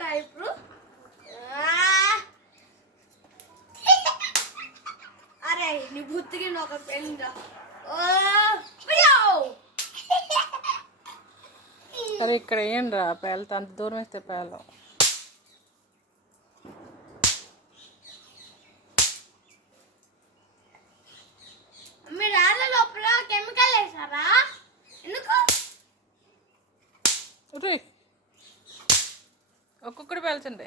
నీకా ఇప్పుడు అరే నీ బుద్ధికి ఒక పెళ్ళిరా అరే ఇక్కడ ఏం రా పేలతో అంత దూరం వేస్తే పేలం. మీరు రాళ్ళ లోపల కెమికల్ వేసారా ఎందుకు? ఒక్కొక్కటి పేల్చండి.